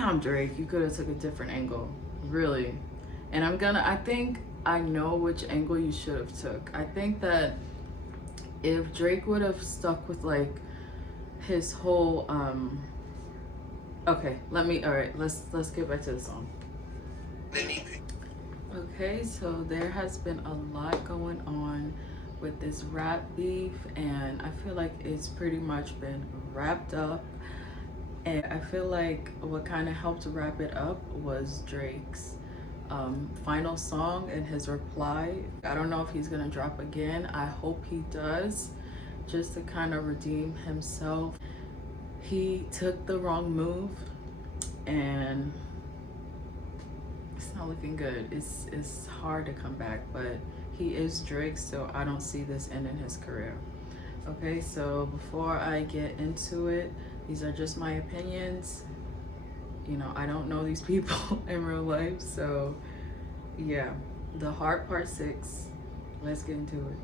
damn, Drake, you could have took a different angle, really. And I think I know which angle you should have took. I think that if Drake would have stuck with like his whole okay, all right, let's get back to the song. Okay, so there has been a lot going on with this rap beef, and I feel like it's pretty much been wrapped up. And I feel like what kind of helped wrap it up was Drake's final song and his reply. I don't know if he's gonna drop again. I hope he does, just to kind of redeem himself. He took the wrong move, and it's not looking good. It's hard to come back, but he is Drake, so I don't see this ending his career. Okay, so before I get into it, these are just my opinions. You know, I don't know these people in real life, so yeah. The Heart Part 6, let's get into it.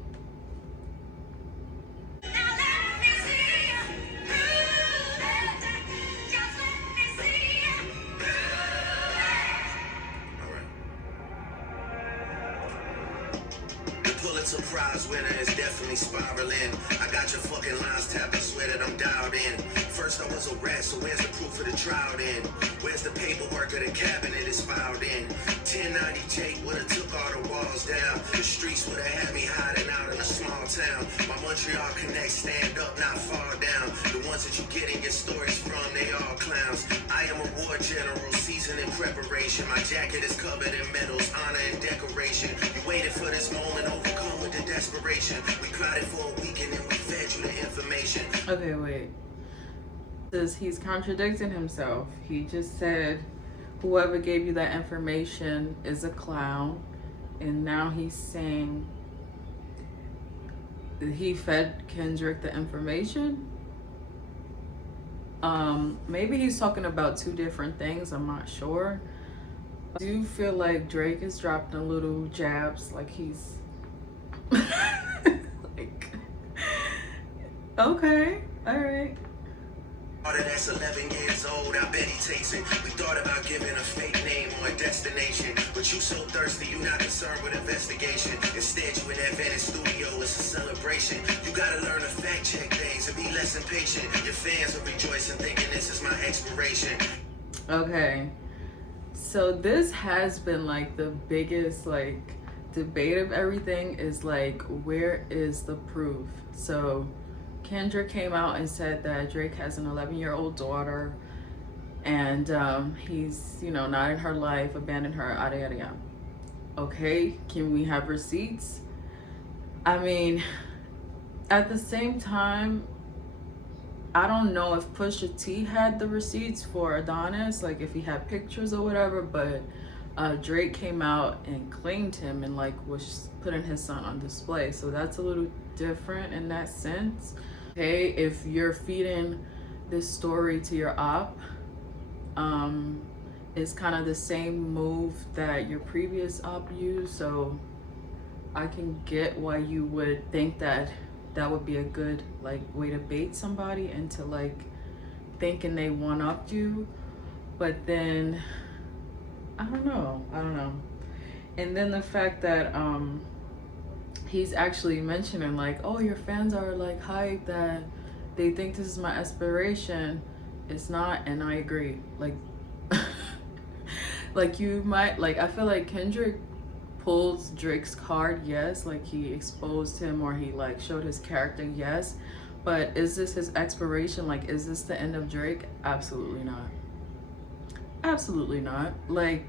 Pulitzer Prize winner is definitely spiraling. I got your fucking lines tapped, I swear that I'm dialed in. First I was a rat, so where's the proof of the trial then? Where's the paperwork of the cabinet is filed in? 1090 tape would've took all the walls down. The streets would've had me hiding out in a small town. My Montreal connects stand up, not fall down. The ones that you getting your stories from, they all clowns. I am a war general, seasoned in preparation. My jacket is covered in medals, honor and decoration. You waited for this moment, overcome with the desperation. We cried it for a weekend and we fed you the information. Okay, wait. He's contradicting himself. He just said whoever gave you that information is a clown, and now he's saying he fed Kendrick the information. Maybe he's talking about two different things, I'm not sure. I do feel like Drake is dropping a little jabs, like he's like, okay, all right. That's 11 years old, I bet he takes it. We thought about giving a fake name or a destination, but you so thirsty, you not concerned with investigation. Instead, you in that Venice studio, it's a celebration. You gotta learn to fact check things and be less impatient. Your fans will rejoice in thinking this is my expiration. Okay, so this has been like the biggest like debate of everything, is like, where is the proof? So Kendrick came out and said that Drake has an 11-year-old daughter, and he's, you know, not in her life, abandoned her, yada yada yada. Okay, can we have receipts? I mean, at the same time, I don't know if Pusha T had the receipts for Adonis, like if he had pictures or whatever, but Drake came out and claimed him and like was putting his son on display, so that's a little different in that sense. Okay, if you're feeding this story to your op, it's kind of the same move that your previous op used, so I can get why you would think that that would be a good like way to bait somebody into like thinking they one-upped you. But then I don't know. And then the fact that he's actually mentioning like, oh, your fans are like hyped that they think this is my aspiration. It's not, and I agree. Like like you might, like, I feel like Kendrick pulls Drake's card, yes, like he exposed him or he like showed his character, yes, but is this his expiration? Like, is this the end of Drake? Absolutely not. Absolutely not. Like,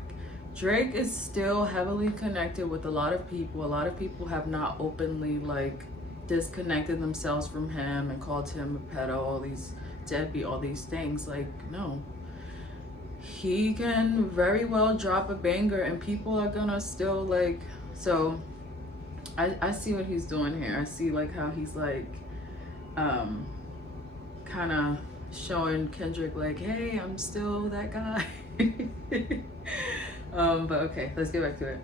Drake is still heavily connected with a lot of people. A lot of people have not openly like disconnected themselves from him and called him a pedo, all these deadbeat, all these things. Like, no, he can very well drop a banger and people are gonna still like. So I see what he's doing here. I see like how he's like kind of showing Kendrick like, hey, I'm still that guy. But okay, let's get back to it.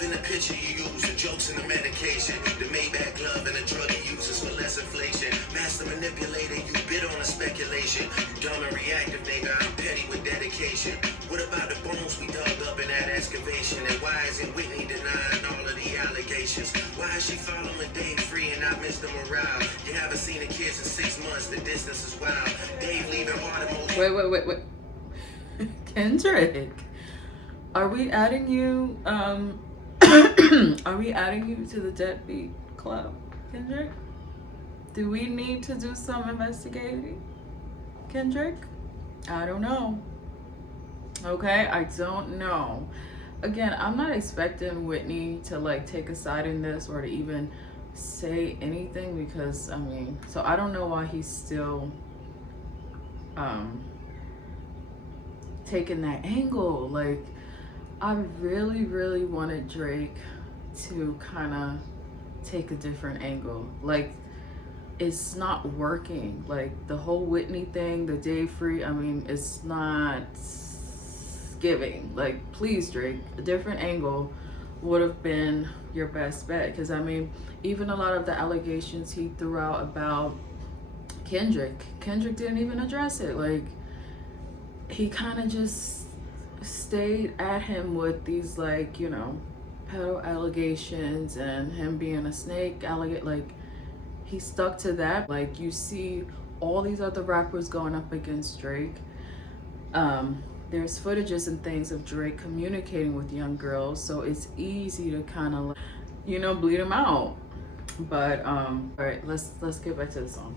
In the picture you use, the jokes and the medication, the Maybach glove and the drug he uses for less inflation. Master manipulator, you bid on a speculation. You dumb and reactive, nigga, I'm petty with dedication. vacation? What about the bones we dug up in that excavation? And why isn't Whitney denying all of the allegations? Why is she following Dave free and not Mr. Morale? You haven't seen the kids in 6 months, the distance is wild. Dave leaving heart emoji. Wait. Kendrick, are we adding you, are we adding you to the deadbeat club, Kendrick? Do we need to do some investigating, Kendrick? I don't know. Okay, I don't know. Again, I'm not expecting Whitney to like take a side in this or to even say anything, because I mean, so I don't know why he's still taking that angle. Like, I really wanted Drake to kind of take a different angle. Like, it's not working. Like, the whole Whitney thing, the day free, I mean, it's not giving. Like, please, Drake, a different angle would have been your best bet. Because I mean, even a lot of the allegations he threw out about Kendrick didn't even address it. Like, he kind of just stayed at him with these, like, you know, pedo allegations and him being a snake alligator. Like, he stuck to that. Like, you see all these other rappers going up against Drake. There's footages and things of Drake communicating with young girls, so it's easy to kind of, you know, bleed him out. But all right, let's get back to the song.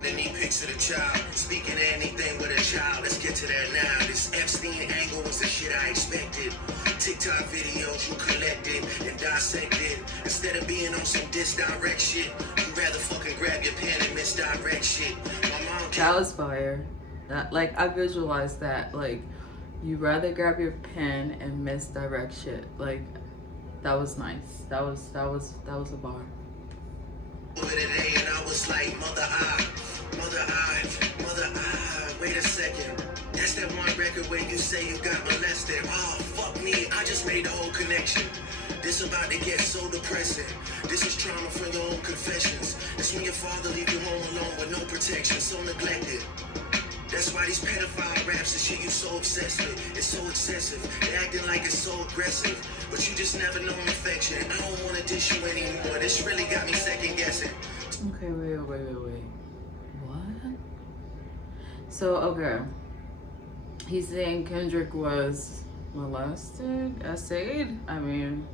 They need pics of the child. Speaking of anything with a child, let's get to that now. This Epstein angle was the shit I expected. TikTok videos you collected and dissected. Instead of being on some disdirect shit, you rather fucking grab your pen and misdirect shit. My mom That was fire. That, like, I visualized that. Like, you rather grab your pen and misdirect shit. Like, that was nice. That was a bar. today and I was like, mother I, wait a second. That's that one record where you say you got molested. Oh, fuck me, I just made the whole connection. This about to get so depressing. This is trauma from your own confessions. This when your father leave you home alone with no protection, so neglected. That's why these pedophile raps and shit you so obsessed with. It's so excessive. They acting like it's so aggressive. But you just never known affection. I don't wanna dish you anymore. This really got me second guessing. Okay, wait. What? So, okay. He's saying Kendrick was molested, essayed? I mean,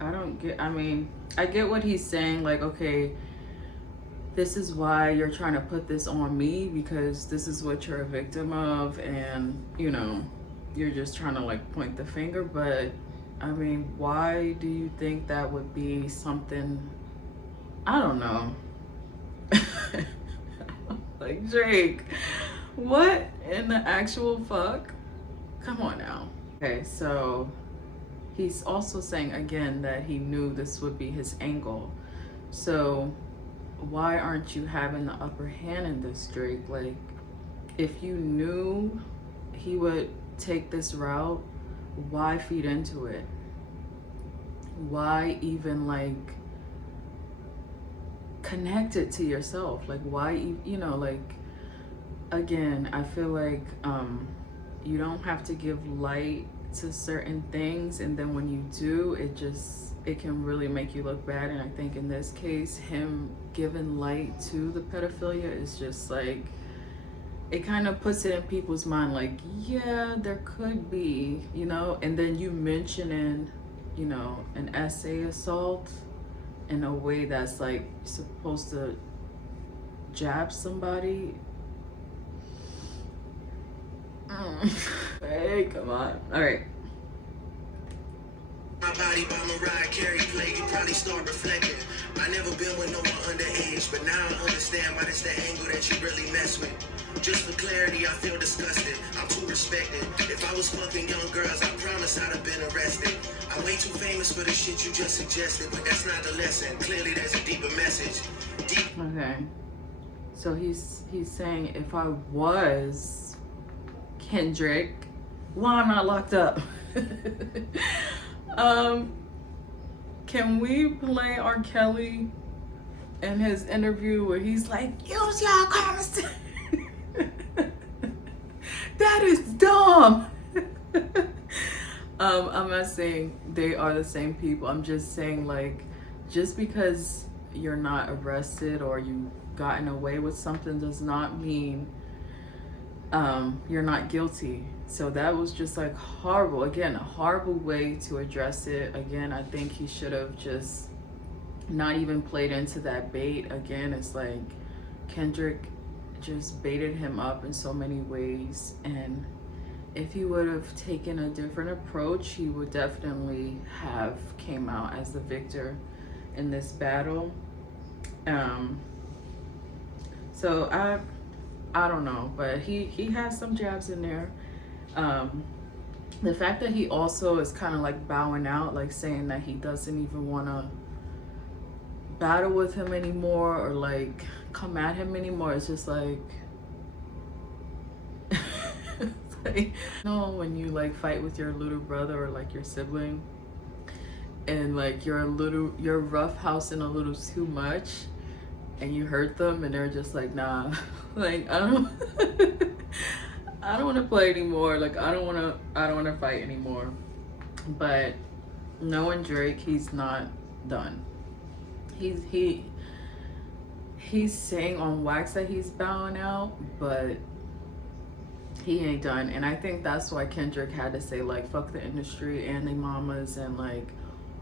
I get what he's saying. Like, okay, this is why you're trying to put this on me, because this is what you're a victim of, and, you know, you're just trying to, like, point the finger. But, I mean, why do you think that would be something, I don't know. Like, Drake, what in the actual fuck? Come on now. Okay, so he's also saying again that he knew this would be his angle. So why aren't you having the upper hand in this, Drake? Like, if you knew he would take this route, why feed into it? Why even, like, connect it to yourself? Like, why, you know, like, again, I feel like you don't have to give light to certain things, and then when you do, it can really make you look bad. And I think in this case, him giving light to the pedophilia is just like, it kind of puts it in people's mind, like, yeah, there could be, you know. And then you mentioning, you know, an essay assault in a way that's like supposed to jab somebody. Hey, come on. All right. My body by Mariah Carey play, you probably start reflecting. I never been with no one underage, but now I understand why that's the angle that you really mess with. Just for clarity, I feel disgusted. I'm too respected. If I was fucking young girls, I promise I'd have been arrested. I'm way too famous for the shit you just suggested, but that's not the lesson. Clearly there's a deeper message. Okay. So he's saying, if I was Kendrick, why am I locked up? Can we play R. Kelly in his interview where he's like, use your common sense? That is dumb. I'm not saying they are the same people. I'm just saying, like, just because you're not arrested or you've gotten away with something does not mean you're not guilty. So that was just like horrible. Again, a horrible way to address it. Again, I think he should have just not even played into that bait. Again, it's like Kendrick just baited him up in so many ways, and if he would have taken a different approach, he would definitely have came out as the victor in this battle. So I don't know, but he has some jabs in there. The fact that he also is kind of like bowing out, like saying that he doesn't even want to battle with him anymore or like come at him anymore, it's just like, like, you know, when you like fight with your little brother or like your sibling, and like you're roughhousing a little too much, and you hurt them, and they're just like, nah, like I don't, I don't want to play anymore. Like I don't want to fight anymore. But knowing Drake, he's not done. He's saying on wax that he's bowing out, but he ain't done. And I think that's why Kendrick had to say like fuck the industry and they mamas and like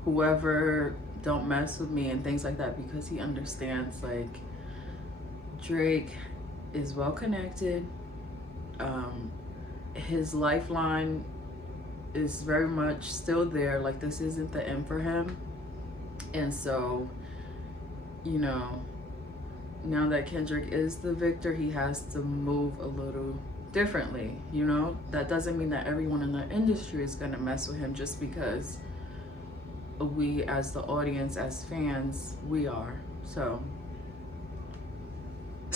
whoever, don't mess with me and things like that, because he understands like Drake is well connected. His lifeline is very much still there. Like this isn't the end for him. And so, you know, now that Kendrick is the victor, he has to move a little differently. You know, that doesn't mean that everyone in the industry is gonna mess with him just because we as the audience, as fans, we are. So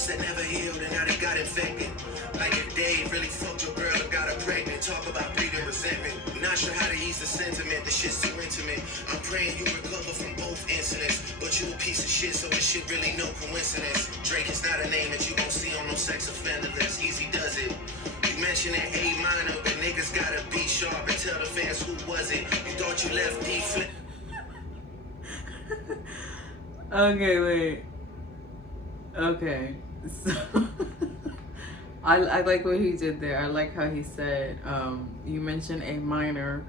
That never healed and now they got infected. Like if Dave really fucked your girl and got her pregnant. Talk about bleeding resentment. Not sure how to ease the sentiment. The shit's too intimate. I'm praying you recover from both incidents. But you a piece of shit, so this shit really no coincidence. Drake is not a name that you gon' see on no sex offender list. Easy does it. You mentioned an A minor, but niggas gotta be sharp and tell the fans who was it. You thought you left D flip. okay, wait. Okay, so I like what he did there. I like how he said, you mentioned A minor,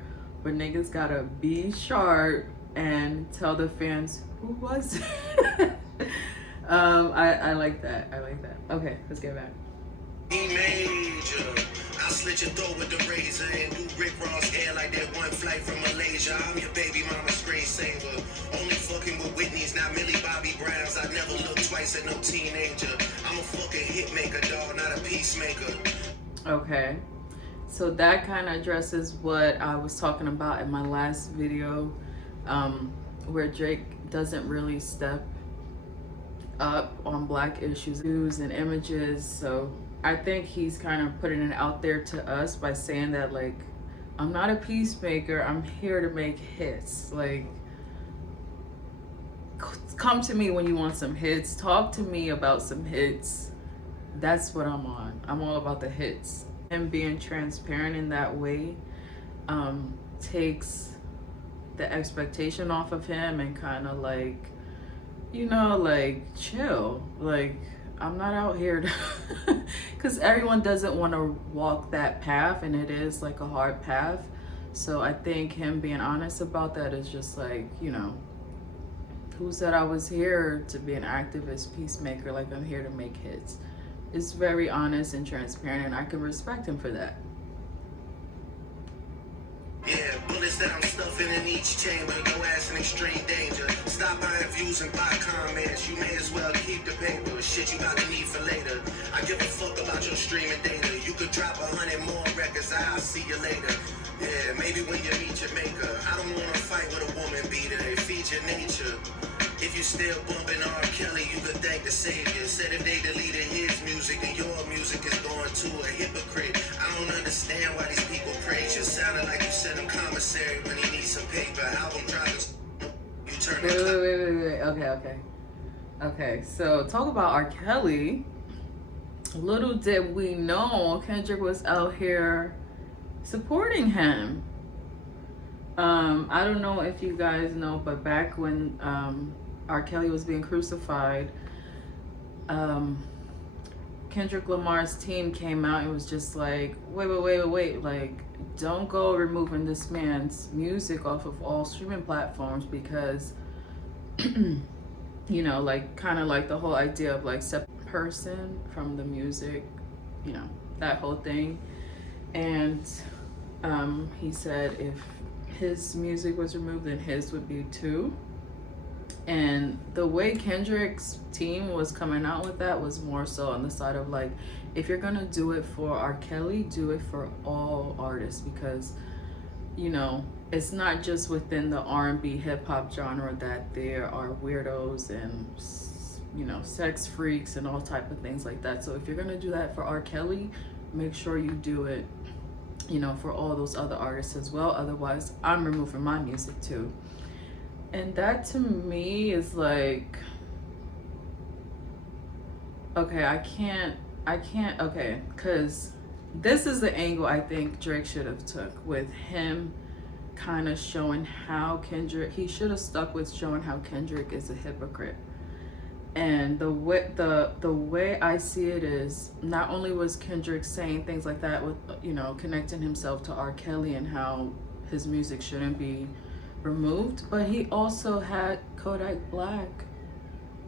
but niggas gotta be sharp and tell the fans who was it. I like that. I like that. Okay, let's get back. Major. I'll slit your throat with the razor and do Rick Ross hair like that one flight from Malaysia. I'm your baby mama screensaver. Only fucking with Whitney's, not Millie Bobby Browns. I never look twice at no teenager. I'm a fucking hit maker, dog, not a peacemaker. Okay, so that kind of addresses what I was talking about in my last video, where Drake doesn't really step up on black issues, news and images. So I think he's kind of putting it out there to us by saying that like, I'm not a peacemaker, I'm here to make hits. Like, come to me when you want some hits, talk to me about some hits. That's what I'm on. I'm all about the hits. And being transparent in that way takes the expectation off of him and kind of like, you know, like chill. Like, I'm not out here because everyone doesn't want to walk that path, and it is like a hard path. So I think him being honest about that is just like, you know, who said I was here to be an activist peacemaker? Like, I'm here to make hits. It's very honest and transparent, and I can respect him for that. Yeah, bullets that I'm stuffing in each chamber. Your ass in extreme danger. Stop buying views and buy comments. You may as well keep the paper. Shit you got to need for later. I give a fuck about your streaming data. You could drop 100 more records. I'll see you later. Yeah, maybe when you meet your maker. I don't want to fight with a woman beater. It feeds your nature. If you still bumping R. Kelly, you could thank the savior. Said if they deleted his music and your music is going to a hypocrite. I don't understand why these people praise you. Sounded like you sent him commissary when he needs some paper. Album droppers, you turn Wait. Okay. So talk about R. Kelly. little did we know Kendrick was out here supporting him. I don't know if you guys know, but back when R. Kelly was being crucified, Kendrick Lamar's team came out and was just like, wait, like, don't go removing this man's music off of all streaming platforms because, you know, like, kind of like the whole idea of like separate person from the music, you know, that whole thing. And he said if his music was removed, then his would be too. And the way Kendrick's team was coming out with that was more so on the side of like, if you're gonna do it for R. Kelly, do it for all artists, because, you know, it's not just within the R&B hip hop genre that there are weirdos and, you know, sex freaks and all type of things like that. So if you're gonna do that for R. Kelly, make sure you do it, you know, for all those other artists as well. Otherwise, I'm removing my music too. And that to me is like, okay, I can't, okay, because this is the angle I think Drake should have took with him kind of showing how Kendrick, he should have stuck with showing how Kendrick is a hypocrite. And the way I see it is, not only was Kendrick saying things like that with, you know, connecting himself to R. Kelly and how his music shouldn't be removed, but he also had Kodak Black,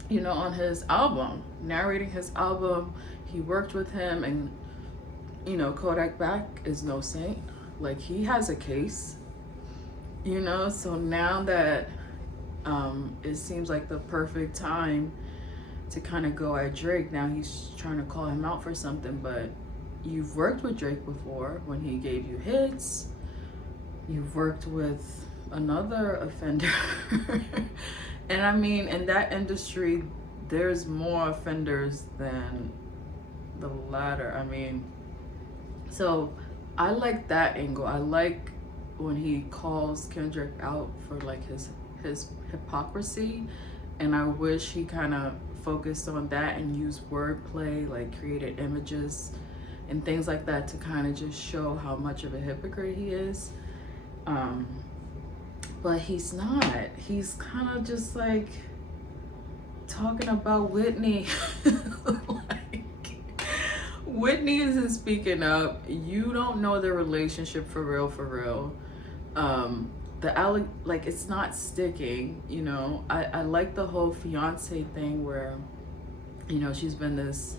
you know, on his album, narrating his album. He worked with him, and, you know, Kodak Black is no saint. Like, he has a case, you know. So now that it seems like the perfect time to kind of go at Drake. Now he's trying to call him out for something, but you've worked with Drake before when he gave you hits. You've worked with another offender. And I mean, in that industry, there's more offenders than the latter. I mean, so I like that angle. I like when he calls Kendrick out for like his hypocrisy, and I wish he kind of focused on that and used wordplay, like created images and things like that to kind of just show how much of a hypocrite he is. But he's not. He's kind of just like talking about Whitney. Like, Whitney isn't speaking up. You don't know their relationship for real. Like, it's not sticking, you know. I like the whole fiance thing where, you know, she's been this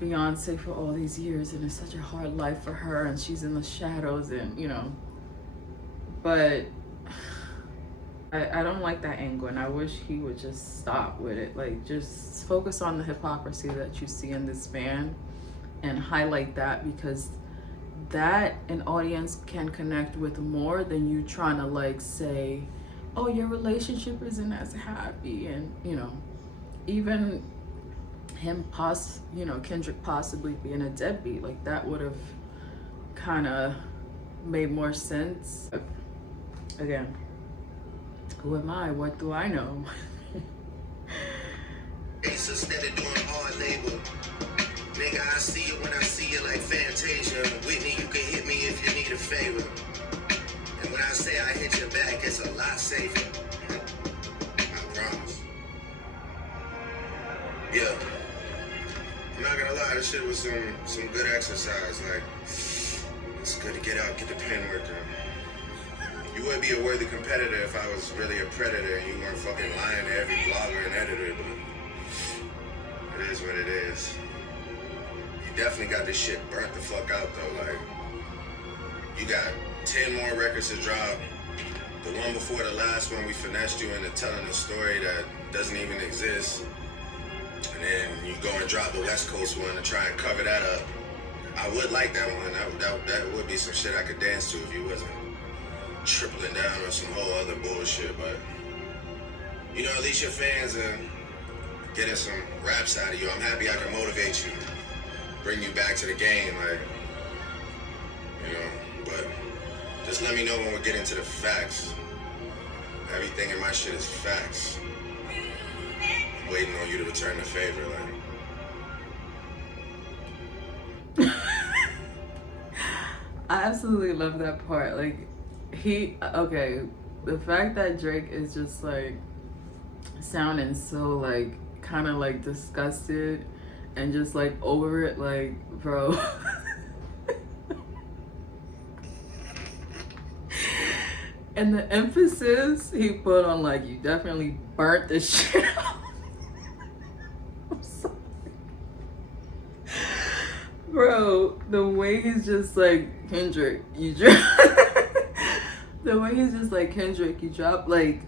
fiance for all these years and it's such a hard life for her and she's in the shadows, and, you know, but I don't like that angle, and I wish he would just stop with it. Like, just focus on the hypocrisy that you see in this man and highlight that, because that an audience can connect with more than you trying to like say, oh, your relationship isn't as happy, and, you know, even him Kendrick possibly being a deadbeat, like that would have kind of made more sense. Again, who am I? What do I know? Ace instead of doing hard labor. Nigga, I see you when I see you, like Fantasia. Whitney, you can hit me if you need a favor. And when I say I hit your back, it's a lot safer. I promise. Yeah. I'm not gonna lie, this shit was some good exercise. Like, it's good to get out, get the pen working. You would be a worthy competitor if I was really a predator and you weren't fucking lying to every blogger and editor, but it is what it is. You definitely got this shit burnt the fuck out though. Like, you got 10 more records to drop. The one before the last one, we finessed you into telling a story that doesn't even exist. And then you go and drop the West Coast one to try and cover that up. I would like that one. That would be some shit I could dance to if you wasn't tripling down on some whole other bullshit. But, you know, at least your fans are getting some raps out of you. I'm happy I can motivate you, bring you back to the game, like, you know. But just let me know when we're getting to the facts. Everything in my shit is facts. I'm waiting on you to return the favor, like. I absolutely love that part. Like, okay, the fact that Drake is just like sounding so like kind of like disgusted and just like over it, like, bro. And the emphasis he put on like, you definitely burnt this shit out. I'm sorry. Bro, the way he's just like, Kendrick, you the way he's just like, Kendrick, you dropped like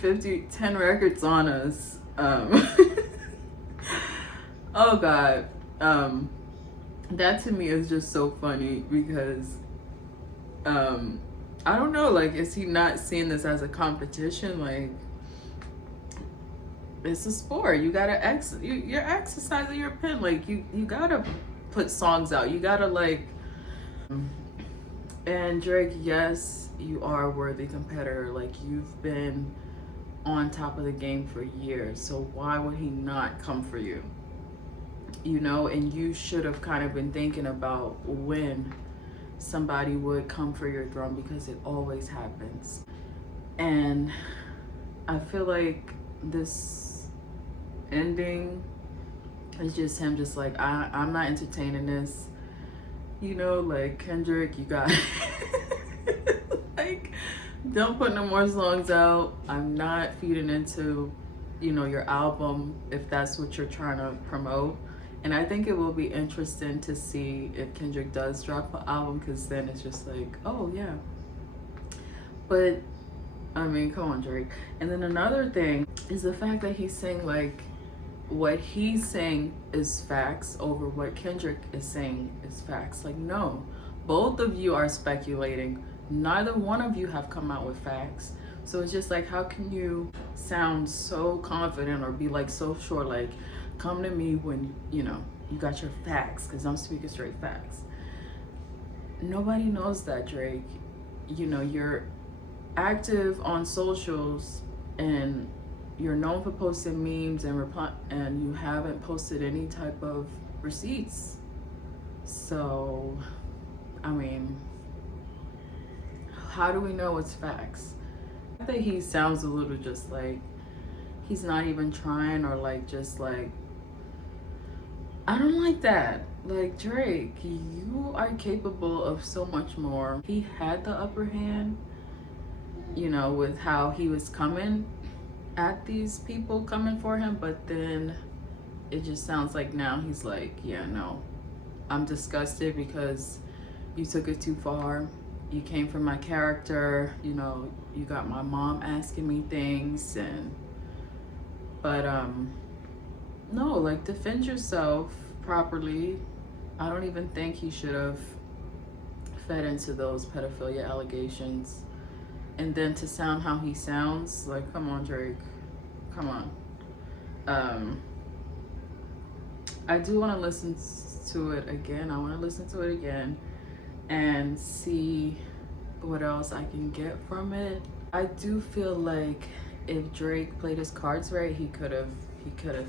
10 records on us. Oh God. That to me is just so funny because I don't know, like, is he not seeing this as a competition? Like, it's a sport. You gotta you're exercising your pen. Like, you gotta put songs out. You gotta like. And Drake, yes, you are a worthy competitor. Like, you've been on top of the game for years. So why would he not come for you? You know, and you should have kind of been thinking about when somebody would come for your throne, because it always happens. And I feel like this ending is just him just like, I'm not entertaining this. You know, like, Kendrick, you got like, don't put no more songs out. I'm not feeding into, you know, your album if that's what you're trying to promote. And I think it will be interesting to see if Kendrick does drop an album, because then it's just like, oh yeah. But I mean, come on, Drake. And then another thing is the fact that he's saying like what he's saying is facts over what Kendrick is saying is facts. Like, no, both of you are speculating. Neither one of you have come out with facts. So it's just like, how can you sound so confident or be like so sure, like, come to me when, you know, you got your facts, because I'm speaking straight facts. Nobody knows that, Drake. You know, you're active on socials and you're known for posting memes and and you haven't posted any type of receipts. So, I mean, how do we know it's facts? I think he sounds a little just like he's not even trying, or like just like, I don't like that. Like, Drake, you are capable of so much more. He had the upper hand, you know, with how he was coming at these people coming for him, but then it just sounds like now he's like, yeah, no, I'm disgusted because you took it too far. You came for my character, you know, you got my mom asking me things, and but no, like, defend yourself properly. I don't even think he should have fed into those pedophilia allegations. And then to sound how he sounds, like, come on, Drake, come on. I do want to listen to it again. I want to listen to it again and see what else I can get from it. I do feel like if Drake played his cards right, he could have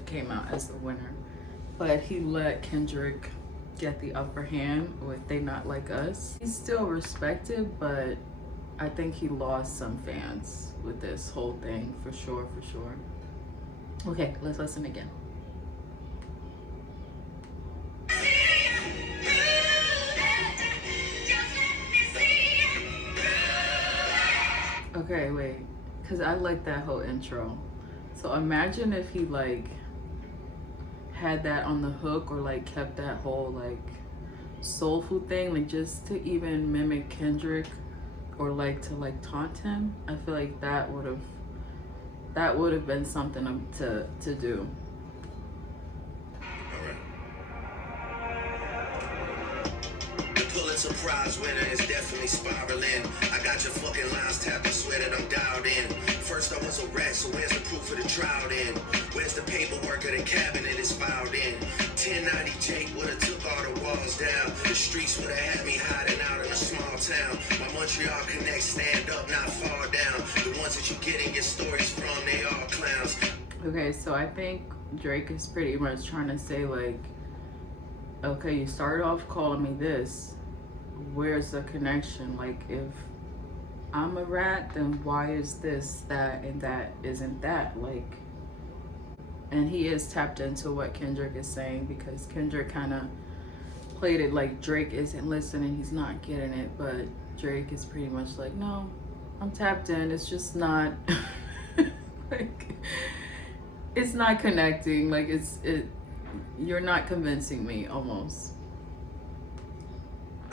came out as the winner. But he let Kendrick get the upper hand with They Not Like Us. He's still respected, but I think he lost some fans with this whole thing, for sure, for sure. Okay, let's listen again. Okay, wait, because I like that whole intro. So imagine if he like had that on the hook, or like kept that whole like soulful thing, like just to even mimic Kendrick, or like to like taunt him. I feel like that would have been something to do. Pulitzer Prize winner is definitely spiraling. I got your fucking lines tapped, I swear that I'm dialed in. First I was a rat, so where's the proof of the trial then? Where's the paperwork of the cabinet is filed in? 1090 Jake would've took all the walls down. The streets would've had me hiding out in a small town. My Montreal connects stand up, not fall down. The ones that you getting your stories from, they all clowns. Okay, so I think Drake is pretty much trying to say like, okay, you started off calling me this, where's the connection? Like, if I'm a rat, then why is this, that, and that isn't that? Like, and he is tapped into what Kendrick is saying, because Kendrick kind of played it like Drake isn't listening, he's not getting it, but Drake is pretty much like, no, I'm tapped in, it's just not like, it's not connecting, like you're not convincing me, almost.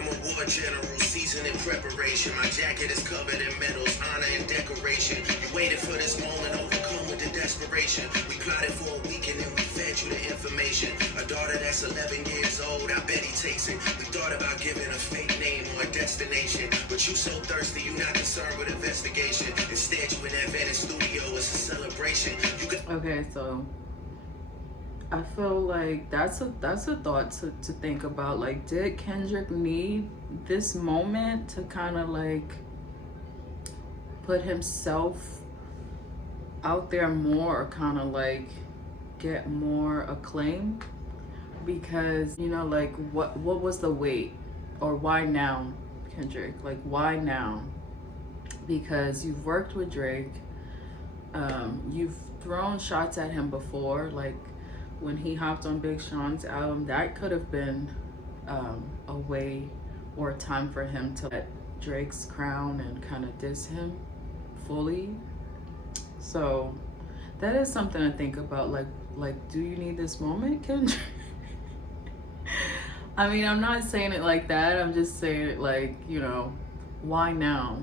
I'm a war general, seasoned in preparation. My jacket is covered in medals, honor and decoration. You waited for this moment, overcome with the desperation. We plotted for a week and then we fed you the information. A daughter that's 11 years old, I bet he takes it. We thought about giving a fake name or a destination, but you so thirsty, you not concerned with investigation. Instead, you in that Venice studio, it's a celebration. You could Okay, so I feel like that's a thought to think about. Like, did Kendrick need this moment to kind of like put himself out there more, or kind of like get more acclaim? Because, you know, like, what was the wait, or why now, Kendrick? Like, why now? Because you've worked with Drake, you've thrown shots at him before, like when he hopped on Big Sean's album, that could have been a way or a time for him to let Drake's crown and kind of diss him fully. So that is something to think about. Like, do you need this moment, Kendrick? I mean, I'm not saying it like that. I'm just saying it like, you know, why now?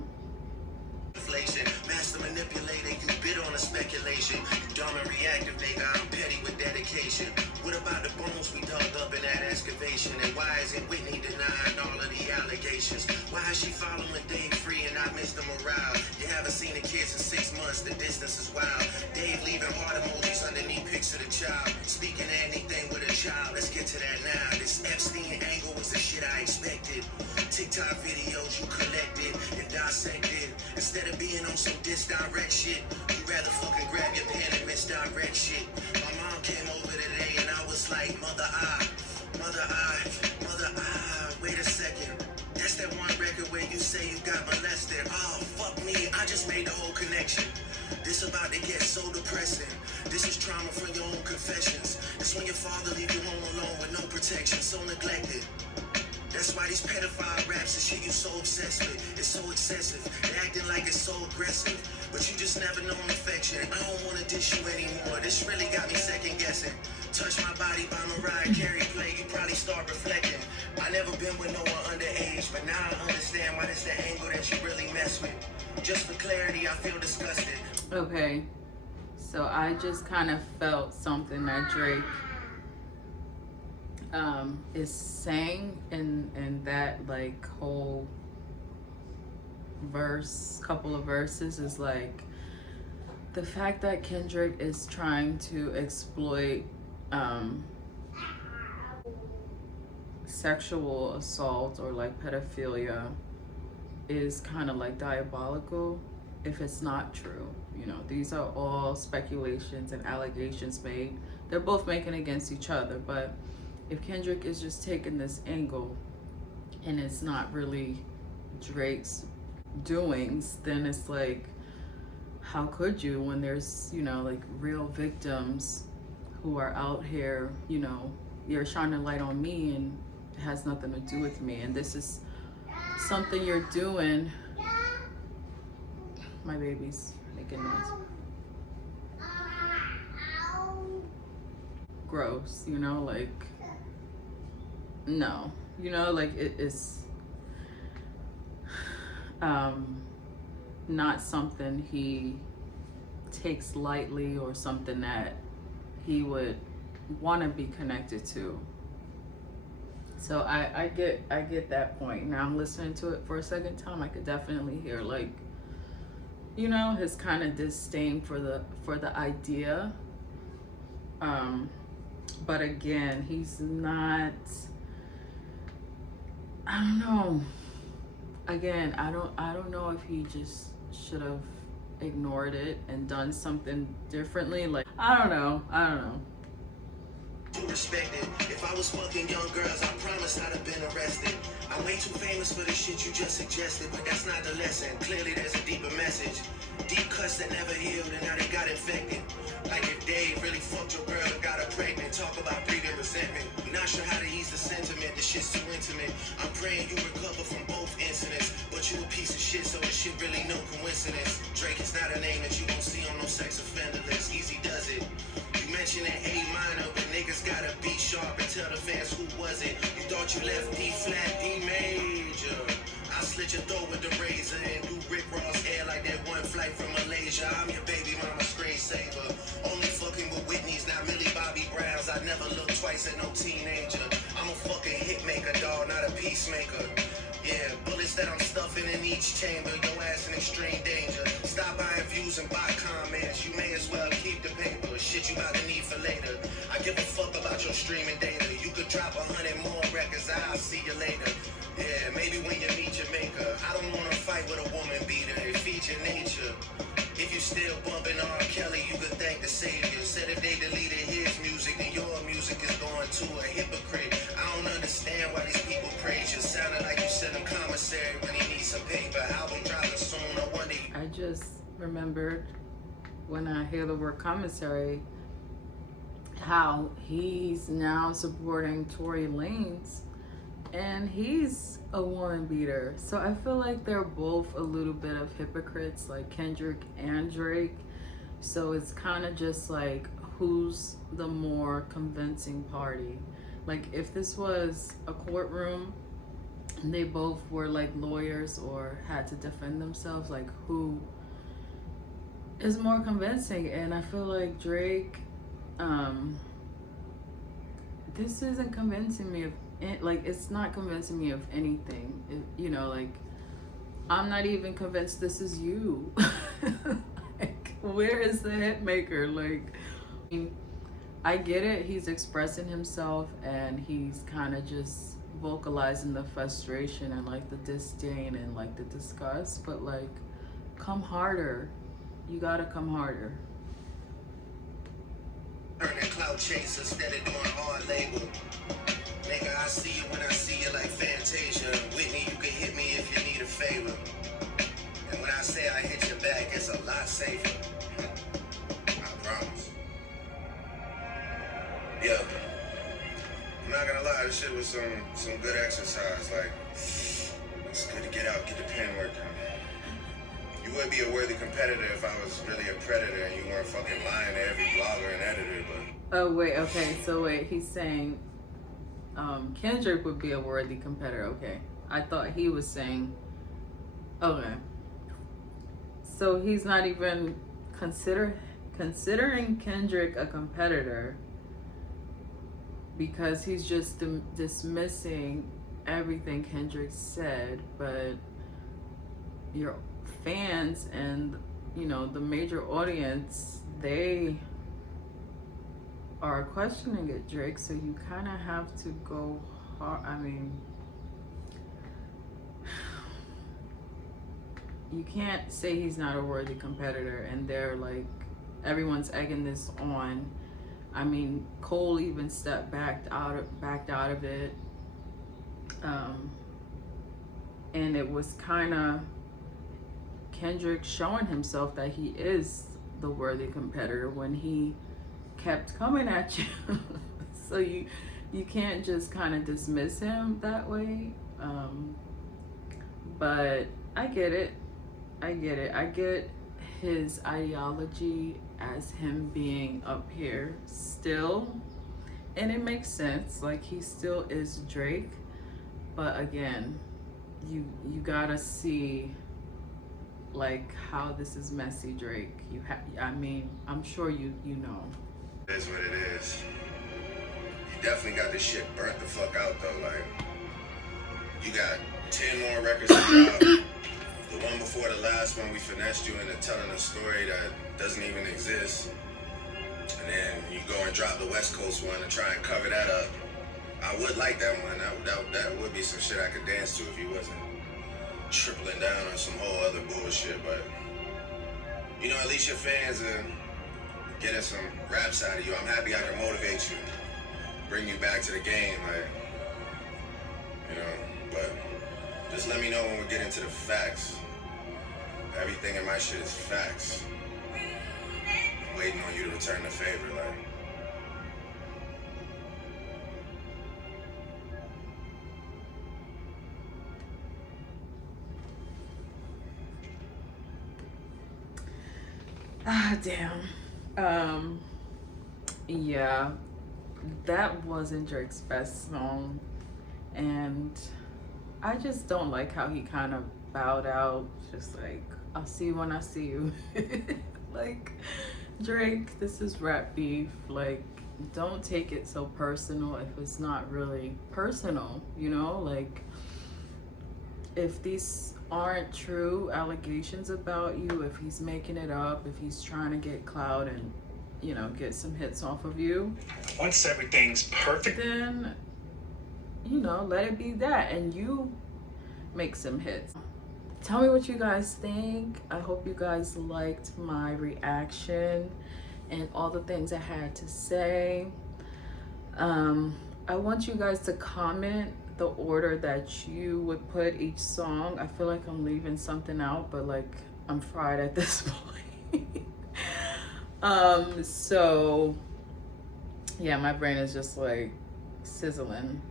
inflation, master manipulator, you bid on a speculation. You dumb and reactive, nigga, I'm petty with dedication. What about the bones we dug up in that excavation? And why isn't Whitney denying all of the allegations? Why is she following Dave free and not Mr. Morale? You haven't seen the kids in 6 months, the distance is wild. Dave leaving heart emojis underneath pics of the child. Speaking of anything with a child, let's get to that now. This Epstein angle was the shit I expected. TikTok videos you collected and dissected. Instead of being on some disdirect shit, you rather fucking grab your pen and misdirect shit. My mom came over today and I was like, mother, wait a second. That's that one record where you say you got molested. Oh, fuck me, I just made the whole connection. This about to get so depressing. This is trauma from your own confessions. It's when your father leave you home alone with no protection, so neglected. That's why these pedophile raps and shit you so obsessed with. It's so excessive. They're acting like it's so aggressive. But you just never known affection. I don't want to dish you anymore. This really got me second guessing. Touch My Body by Mariah Carey play, you probably start reflecting. I never been with no one underage, but now I understand why that's the angle that you really mess with. Just for clarity, I feel disgusted. Okay, so I just kind of felt something that Drake is saying in that like whole couple of verses, is like the fact that Kendrick is trying to exploit sexual assault or like pedophilia is kind of like diabolical if it's not true. You know, these are all speculations and allegations made. They're both making against each other, but if Kendrick is just taking this angle and it's not really Drake's doings, then it's like, how could you, when there's, you know, like real victims who are out here, you know, you're shining a light on me and it has nothing to do with me, and this is something you're doing. My baby's making noise. Gross, you know, like, no, you know, like it is not something he takes lightly, or something that he would want to be connected to. So I get that point. Now I'm listening to it for a second time, I could definitely hear, like, you know, his kind of disdain for the idea. But again, he's not, I don't know. Again, I don't know if he just should have ignored it and done something differently. Like, I don't know. too respected. If I was fucking young girls, I promise I'd have been arrested. I'm way too famous for the shit you just suggested, but that's not the lesson. Clearly there's a deeper message. Deep cuts that never healed and now they got infected. Like if Dave really fucked your girl and got her pregnant. Talk about breeding resentment. Not sure how to ease the sentiment. This shit's too intimate. I'm praying you recover from both incidents. But you a piece of shit, so this shit really no coincidence. Drake is not a name that you won't see on no sex offender list. Easy does it. You mentioned an A minor, but niggas gotta be sharp and tell the fans who was it. You thought you left D flat, D major. I'll slit your throat with the razor and do Rick Ross hair like that one flight from Malaysia. I'm your baby mama screensaver. Only fucking with Whitney's, not Millie Bobby Browns. I never look twice at no teenager. I'm a fucking hit maker, dog, not a peacemaker. Yeah, bullets that I'm stuffing in each chamber. Your ass in extreme danger. Stop buying views and buy comments. You may as well keep the paper. Shit you about to need for later. I give a fuck about your streaming data. You could drop 100 more records. I'll see you later. Yeah, maybe when you meet your maker. I don't wanna fight with a woman beater. It feeds your nature. If you still bumping R. Kelly, you could thank the savior. Said if they deleted his music, then your music is going to a hypocrite. I don't understand why these people praise you. Sounding like you sent him commissary when he needs some paper. Album dropping soon, no wonder. I just remembered when I hear the word commissary, how he's now supporting Tory Lanez, and he's a woman beater. So I feel like they're both a little bit of hypocrites, like Kendrick and Drake. So it's kind of just like, who's the more convincing party? Like if this was a courtroom and they both were like lawyers or had to defend themselves, like who is more convincing? And I feel like Drake, this isn't convincing me of like, it's not convincing me of anything. You know, like I'm not even convinced this is you. Like, where is the hit maker? Like, I get it, he's expressing himself and he's kind of just vocalizing the frustration and like the disdain and like the disgust, but like, come harder. You gotta come harder. Turning cloud chaser instead of doing hard labor. Nigga, I see you when I see you like Fantasia. Whitney, you can hit me if you need a favor. And when I say I hit your back, it's a lot safer. I promise. Yeah. I'm not gonna lie, this shit was some good exercise. Like, it's good to get out, get the pen working. You would be a worthy competitor if I was really a predator and you weren't fucking lying to every blogger and editor, but... Oh, wait, okay, so wait, he's saying Kendrick would be a worthy competitor. Okay, I thought he was saying, okay, so he's not even considering Kendrick a competitor because he's just dismissing everything Kendrick said, but your fans and, you know, the major audience, they are questioning it, Drake, so you kind of have to go hard. I mean, you can't say he's not a worthy competitor and they're like, everyone's egging this on. I mean, Cole even backed out of it, and it was kind of Kendrick showing himself that he is the worthy competitor when he kept coming at you. So you can't just kind of dismiss him that way. But I get it. I get his ideology as him being up here still, and it makes sense. Like, he still is Drake, but again, you gotta see like how this is messy, Drake. I mean, I'm sure you know. It is what it is. You definitely got this shit burnt the fuck out though. Like, you got 10 more records to drop. The one before the last one, we finessed you into telling a story that doesn't even exist. And then you go and drop the West Coast one and try and cover that up. I would like that one. That would be some shit I could dance to if you wasn't tripling down on some whole other bullshit. But, you know, at least your fans are getting some raps out of you. I'm happy I can motivate you. bring you back to the game, like, you know, but just let me know when we get into the facts. Everything in my shit is facts. I'm waiting on you to return the favor, like. Ah, damn. Yeah, that wasn't Drake's best song, and I just don't like how he kind of bowed out, just like, I'll see you when I see you. Like, Drake, this is rap beef. Like, don't take it so personal if it's not really personal, you know? Like, if these aren't true allegations about you, if he's making it up, if he's trying to get clout and, you know, get some hits off of you, once everything's perfect, then, you know, let it be that, and you make some hits. Tell me what you guys think. I hope you guys liked my reaction and all the things I had to say. I want you guys to comment the order that you would put each song. I feel like I'm leaving something out, but like, I'm fried at this point. So yeah, my brain is just like sizzling.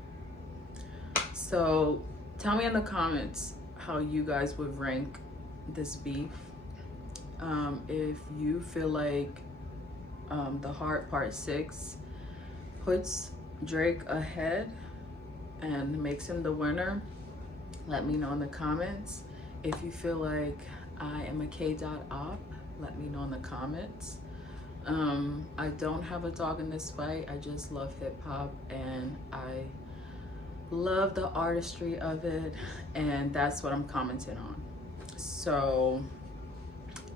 So tell me in the comments how you guys would rank this beef. If you feel like The Heart Part 6 puts Drake ahead and makes him the winner, let me know in the comments. If you feel like I am a K.op, let me know in the comments. I don't have a dog in this fight. I just love hip hop and I love the artistry of it, and that's what I'm commenting on. So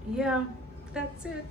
yeah, that's it.